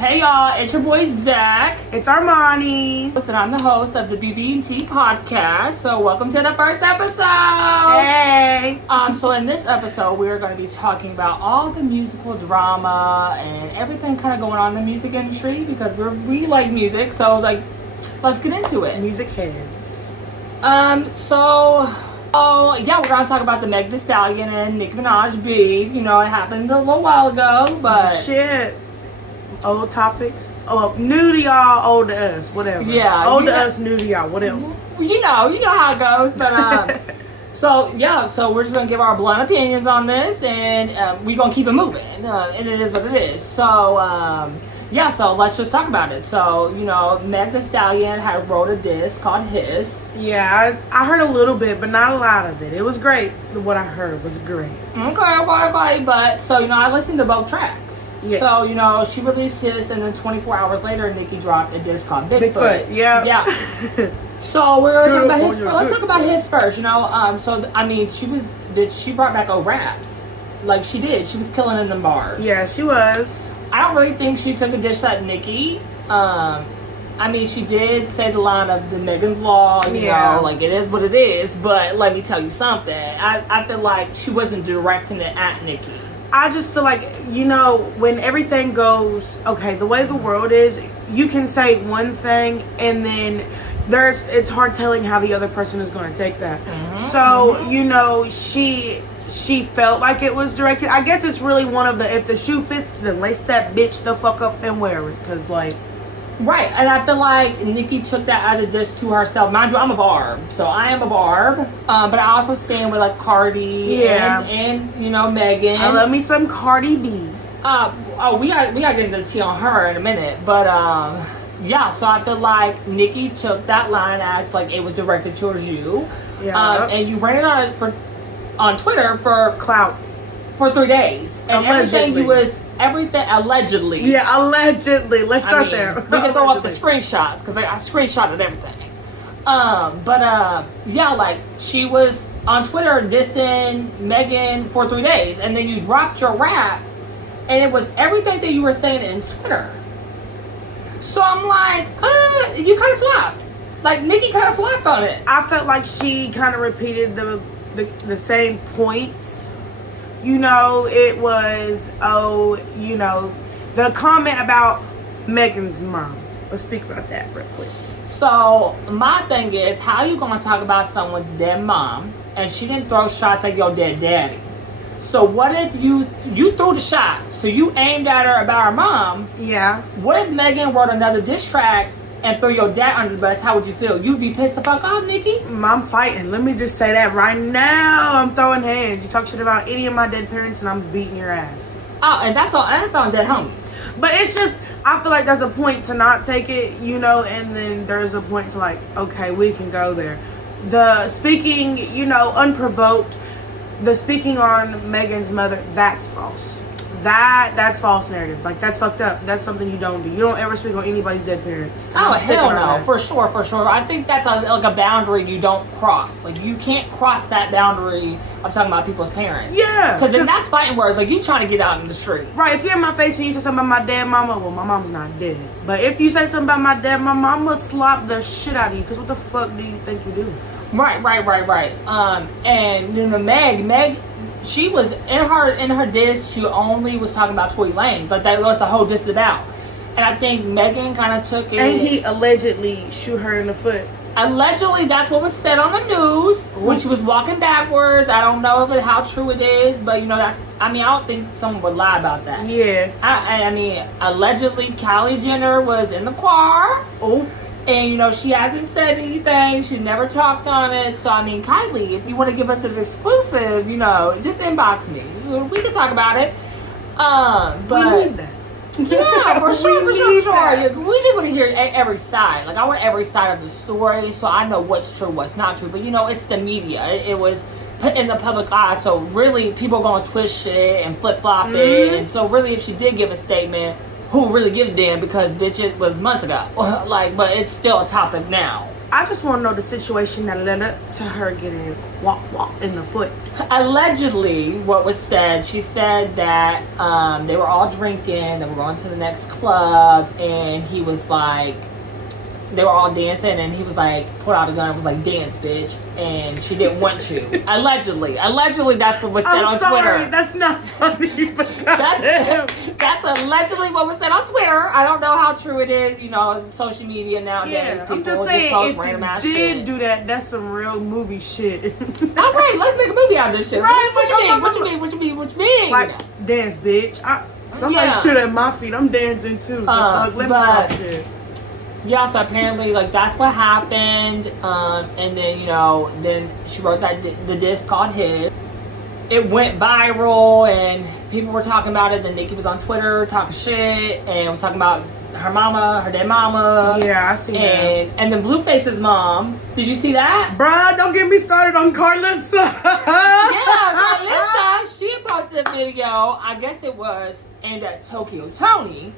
Hey y'all, it's your boy Zach. It's Armani. Listen, I'm the host of the BB&T podcast. So welcome to the first episode. Hey. So in this episode, we're going to be talking about all the musical drama and everything kind of going on in the music industry because we like music. So let's get into it. Music heads. We're going to talk about the Meg Thee Stallion and Nicki Minaj beef. You know, it happened a little while ago, but... Shit. Old topics. Oh, new to y'all, old to us, whatever. Yeah. Old to us, new to y'all, whatever. You know how it goes, but... So we're just going to give our blunt opinions on this, and we're going to keep it moving. And it is what it is. So let's just talk about it. So, you know, Meg Thee Stallion had wrote a disc called Hiss. Yeah, I heard a little bit, but not a lot of it. It was great. What I heard was great. Okay. But, so, you know, I listened to both tracks. Yes. So, you know, she released Hiss, and then 24 hours later, Nicki dropped a disc called Bigfoot. Yeah. So we're gonna talk about Hiss. Let's talk about Hiss first. You know, she brought back a rap, like she did. She was killing in the bars. Yeah, she was. I don't really think she took a dish at Nicki. She did say the line of the Megan's Law. You know, like it is what it is. But let me tell you something. I feel like she wasn't directing it at Nicki. I just feel like, you know, when everything goes, okay, the way the world is, you can say one thing and then it's hard telling how the other person is going to take that. So, you know, she felt like it was directed. I guess it's really one of the, if the shoe fits, then lace that bitch the fuck up and wear it. Because, like... Right, and I feel like Nicki took that as a diss to herself. Mind you, I'm a Barb, so I am a Barb. But I also stand with like Cardi and you know, Megan. I love me some Cardi B. We gotta get into the tea on her in a minute, but so I feel like Nicki took that line as like it was directed towards you. Yeah. And you ran it on Twitter for clout for 3 days, and allegedly. Everything allegedly. Yeah, allegedly. Let's start there. We can throw up the screenshots because I screenshotted everything. Like she was on Twitter dissing Megan for 3 days, and then you dropped your rap, and it was everything that you were saying in Twitter. So I'm like, you kind of flopped. Like Nicki kind of flopped on it. I felt like she kind of repeated the same points. You know, it was, the comment about Megan's mom. Let's speak about that real quick. So, my thing is, how you going to talk about someone's dead mom, and she didn't throw shots at your dead daddy? So, what if you threw the shot, so you aimed at her about her mom? Yeah. What if Megan wrote another diss track and threw your dad under the bus? How would you feel? You'd be pissed the fuck off, Nicki? I'm fighting. Let me just say that right now. I'm throwing hands. You talk shit about any of my dead parents and I'm beating your ass. Oh, and that's on dead homies. But it's just, I feel like there's a point to not take it, you know, and then there's a point to like, okay, we can go there. The speaking, you know, unprovoked, the speaking on Megan's mother, that's false. That's false narrative. Like, that's fucked up. That's something you don't do. You don't ever speak on anybody's dead parents. Oh, hell no. For sure. I think that's a boundary you don't cross. Like, you can't cross that boundary of talking about people's parents. Yeah. Because then that's fighting words. Like, you trying to get out in the street. Right. If you're in my face and you say something about my dead mama, well, my mom's not dead. But if you say something about my dead mama, I'm going to slap the shit out of you. Because what the fuck do you think you do? Right. And then the Meg, she was in her diss. She only was talking about Tory Lanez. Like that was the whole diss about. And I think Megan kind of took it. And he allegedly shoot her in the foot. Allegedly, that's what was said on the news when she was walking backwards. I don't know how true it is, but you know I don't think someone would lie about that. Yeah. Allegedly, Kylie Jenner was in the car. Oh. And, you know, she hasn't said anything. She's never talked on it. So, Kylie, if you want to give us an exclusive, you know, just inbox me. We can talk about it. But we need that. Yeah, for sure. We just want to hear every side. Like, I want every side of the story so I know what's true, what's not true. But, you know, it's the media. It was put in the public eye. So, really, people are going to twist shit and flip-flop it. And so, really, if she did give a statement, who really give a damn, because bitch, it was months ago. But it's still a topic now. I just want to know the situation that led up to her getting wop, wop in the foot. Allegedly, what was said, she said that they were all drinking, they were going to the next club, and he was like, they were all dancing, and he was like, pulled out a gun and was like, dance, bitch. And she didn't want to. Allegedly, that's what was said on Twitter. That's not funny, but that's allegedly what was said on Twitter. I don't know how true it is. You know, social media nowadays. Yeah, People I'm just just saying, post if random ass you did shit. do that, that's some real movie shit. All right, let's make a movie out of this shit. Right, What like, you mean? What you mean? What you mean? Like, dance, bitch. Somebody shoot at my feet. I'm dancing too. Let me talk shit. Yeah, so apparently, like, that's what happened. And then, you know, then she wrote the disc called His. It went viral, and people were talking about it. Then Nicki was on Twitter talking shit, and was talking about her mama, her dead mama. Yeah, I seen that. And then Blueface's mom. Did you see that? Bruh, don't get me started on Carlissa. Yeah, Carlissa. She had posted a video, I guess it was aimed at Tokyo Tony.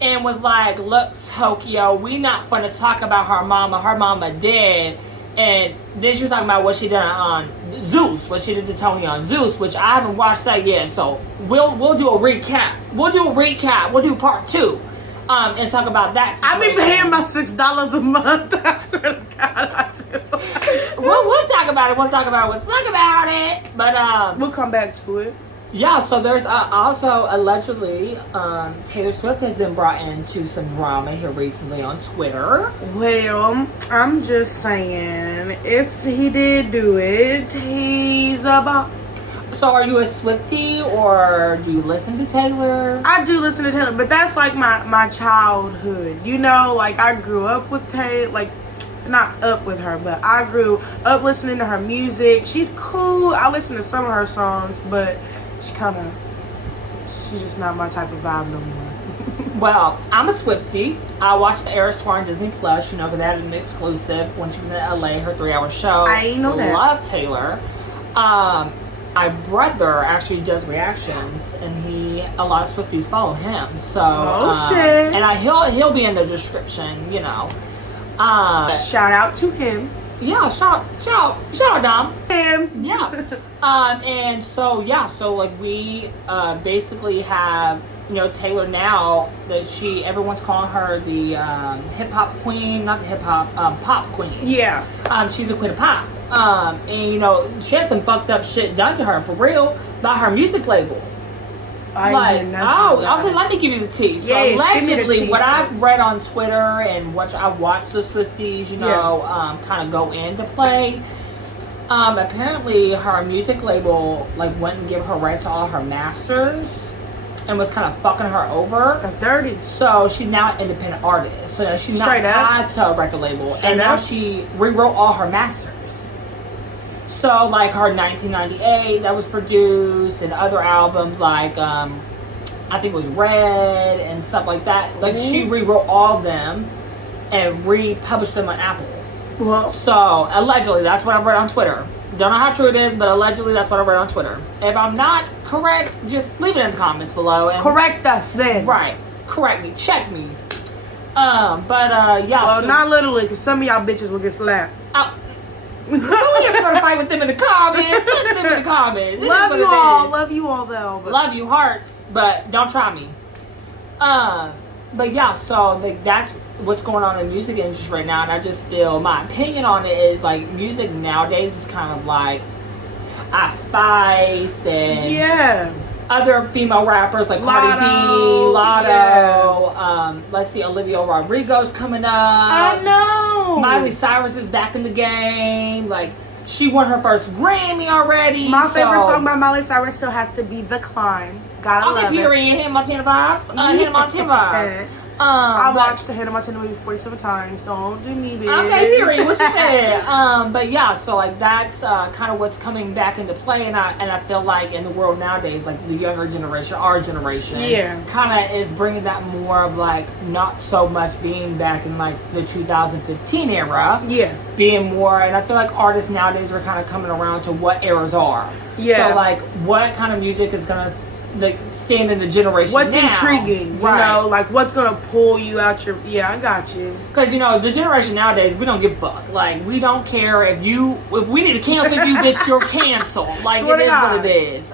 And was like, look, Tokyo, we not gonna talk about her mama dead. And then she was talking about what she done on Zeus, what she did to Tony on Zeus, which I haven't watched that yet. So we'll do a recap. We'll do part 2. And talk about that situation. I've been paying my $6 a month. I swear to God, I do. We'll talk about it. We'll talk about it. But we'll come back to it. Yeah, so there's also allegedly Taylor Swift has been brought into some drama here recently on Twitter. Well, I'm just saying, if he did do it, he's a bop. So are you a Swiftie, or do you listen to Taylor? I do listen to Taylor, but that's like my childhood. You know, like I grew up with Taylor, like not up with her, but I grew up listening to her music. She's cool. I listen to some of her songs, but she's just not my type of vibe no more. Well, I'm a Swiftie. I watched the Eras Tour on Disney Plus, you know, because they had an exclusive when she was in LA, her 3-hour show. I ain't know that. Love Taylor. My brother actually does reactions, and a lot of Swifties follow him. So, shit. And he'll be in the description, you know. Shout out to him. Yeah, shout out, Dom. Him. Yeah. And so like we basically have, you know, Taylor now that everyone's calling her the hip hop queen, not the hip hop, pop queen. Yeah. She's a queen of pop. And you know, she had some fucked up shit done to her for real by her music label. Okay, let me give you the tea. So yes, allegedly, what sis. I've read on Twitter and what I've watched the Swifties, you know, kind of go into play. Apparently, her music label like went and gave her rights to all her masters, and was kind of fucking her over. That's dirty. So she's now an independent artist. So she's Straight not tied up. to a record label, Straight and now up. she rewrote all her masters. So like her 1998 that was produced, and other albums like I think it was Red and stuff like that. Like she rewrote all of them and republished them on Apple. Well, So allegedly, that's what I've read on Twitter. Don't know how true it is, but allegedly that's what I read on Twitter. If I'm not correct, just leave it in the comments below. And correct us then. Right. Correct me. Check me. Yeah. Well, so, not literally, because some of y'all bitches will get slapped. we have to go to fight with them in the comments. Let them in the comments. It is Love what you it all. is. Love you all, though. But Love you, hearts, but don't try me. But yeah, so like that's what's going on in the music industry right now, and I just feel my opinion on it is like music nowadays is kind of like Spice and other female rappers like Cardi B, Lotto. Let's see, Olivia Rodrigo's coming up. I know. Miley Cyrus is back in the game. Like she won her first Grammy already. My favorite song by Miley Cyrus still has to be "The Climb." Gotta love it. Period. Hannah Montana vibes. Hannah Montana vibes. I watched the Hannah Montana movie 47 times. Don't do me, bitch. Okay, period. What you said. But yeah, so like that's kind of what's coming back into play, and I feel like in the world nowadays, like the younger generation, our generation, kind of is bringing that more of like not so much being back in like the 2015 era, being more, and I feel like artists nowadays are kind of coming around to what eras are. So like what kind of music is gonna like stand in the generation What's now. intriguing, you know, like what's gonna pull you out your. Yeah, I got you. Because you know the generation nowadays, we don't give a fuck. Like we don't care if we need to cancel you, bitch, you're canceled. Like it is what it is.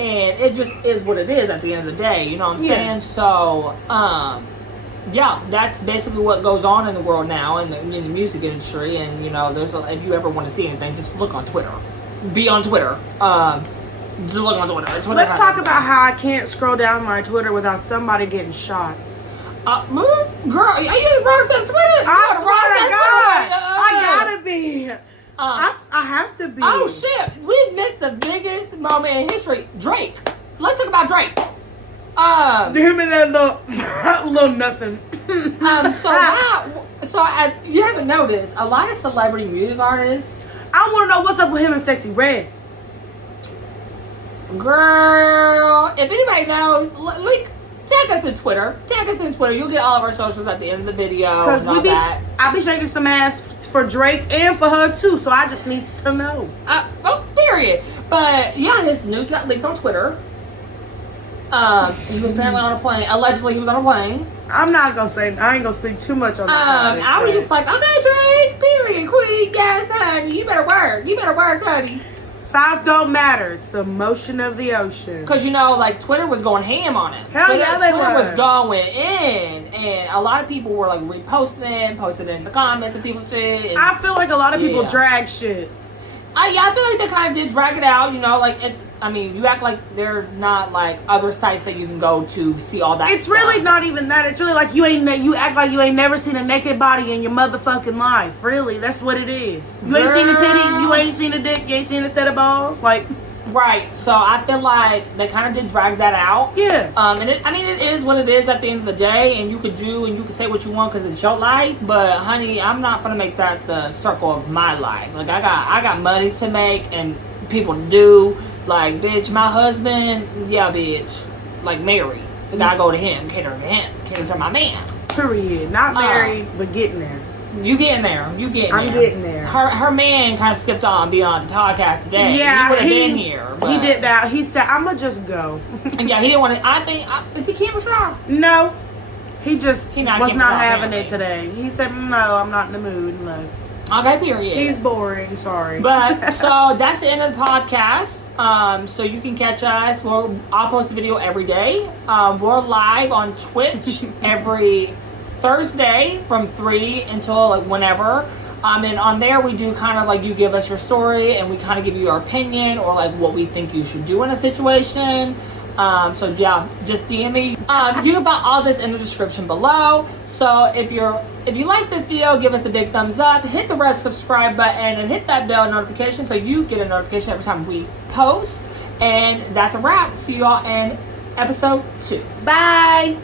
And it just is what it is at the end of the day. You know what I'm saying? So, yeah, that's basically what goes on in the world now in the music industry. And you know, if you ever want to see anything, just look on Twitter. Be on Twitter. Just look on Twitter. Let's talk about how I can't scroll down my Twitter without somebody getting shot. Girl, are you Roxanne Twitter? I swear to God, I gotta be. I have to be. Oh shit, we missed the biggest moment in history. Drake. Let's talk about Drake. Him and that little nothing. You haven't noticed a lot of celebrity music artists. I want to know what's up with him and Sexy Red. Girl, if anybody knows, tag us in Twitter. You'll get all of our socials at the end of the video. Because I be shaking some ass for Drake and for her too, so I just need to know. Period. But yeah, his news got leaked on Twitter. He was apparently on a plane. Allegedly, he was on a plane. I'm not gonna say. I ain't gonna speak too much on that topic. I was just like, okay, Drake. Period. Queen. Yes, honey. You better work, honey. Size don't matter. It's the motion of the ocean. Because, you know, like, Twitter was going ham on it. Hell yeah, they Twitter was going in. And a lot of people were, like, posting in the comments and people's shit. And, I feel like a lot of people drag shit. I feel like they kind of did drag it out, you know, like, you act like there's not, like, other sites that you can go to see all that It's stuff. really not even that. It's really like you act like you ain't never seen a naked body in your motherfucking life. Really, that's what it is. You ain't seen a titty, you ain't seen a dick, you ain't seen a set of balls, like... Right, so I feel like they kind of did drag that out. Yeah. And it is what it is at the end of the day, and you could say what you want because it's your life, but honey, I'm not gonna make that the circle of my life. Like, I got money to make and people to do. Like, bitch, my husband, yeah, bitch, like, married. I gotta go to him, cater to my man. Period. Not married, but getting there. You getting there. I'm getting there. Her man kind of skipped on being on the podcast today. Yeah, he would have been here. He did that. He said, "I'ma just go." Yeah, he didn't want to. Is he camera shy? No, he was not having apparently. it today. He said, "No, I'm not in the mood." And left. Okay, period. He's boring. Sorry. But so that's the end of the podcast. So you can catch us. I'll post a video every day. We're live on Twitch every Thursday from 3 until like whenever. And on there we do kind of like you give us your story and we kind of give you your opinion or like what we think you should do in a situation. So yeah, just DM me. You can find all this in the description below. So if you like this video, give us a big thumbs up, hit the red subscribe button and hit that bell notification so you get a notification every time we post. And that's a wrap. See y'all in episode 2. Bye.